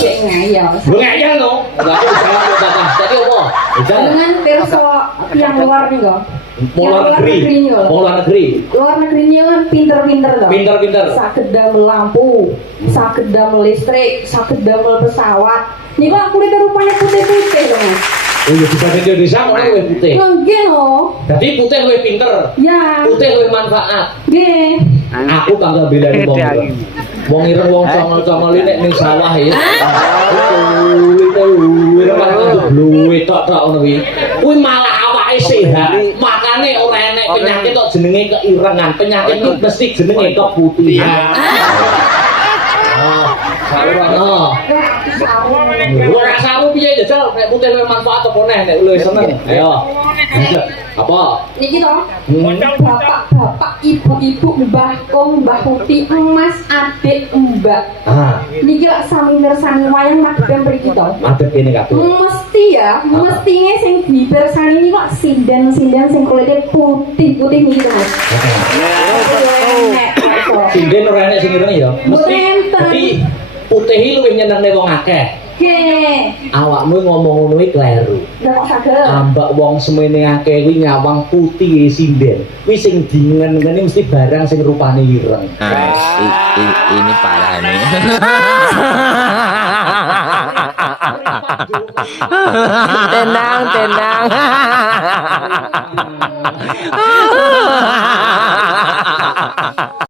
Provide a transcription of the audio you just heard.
Cek ngayal. Lu ngayal no? Enggak aku jawab kok Kakak. Tadi apa? Dengan perso yang luar nih kok. Mau luar negeri. Mau luar negeri. Luar negerinya kan pinter-pinter loh. Pinter-pinter. Saged damel lampu, saged damel listrik, saged damel pesawat. Nih kok kulitnya rupanya putih-putih loh Mas. Oh iya bisa Indonesia mau luwih putih. Nggih loh. Jadi putih luwih pinter. Ya. Putih luwih manfaat. Nggih. Aku kagak belani wong ireng. Wong ireng wong congol-congol nek ning sawah ya. Ireng kan luwe tok-tok ngono kuwi. Kuwi malah awake sehat. Makane ora enek penyakit kok jenenge keirengan. Penyakit iki mesti jenenge keputihan. Saruran. Ora saru piye jajal nek putih luwih manfaat apa neh nek luwih seneng. Ayo. Apa? Niki toh. Bapak-bapak, ibu-ibu, mbah kom, mbah putih, emas, adik, mbak. Ah, Niki lak sami mirsani wayang madhep mriki to. madhep kene kabeh. Mesti ya, mestine sing dipirsani ini kok sinden-sinden sing kulite putih-putih niki to Mas. Sinden ora enek sing ireng ya. Mesti dadi putih iki luwih nyenengne wong akeh. Oke. Awakmu ngomong ngono iki kleru. Ndak saged. Ambak wong semene akeh kuwi nyawang putih sinden. Kuwi sing dingen-ngene mesti barang sing rupane ireng. Ini parah nih. Tenang, tenang.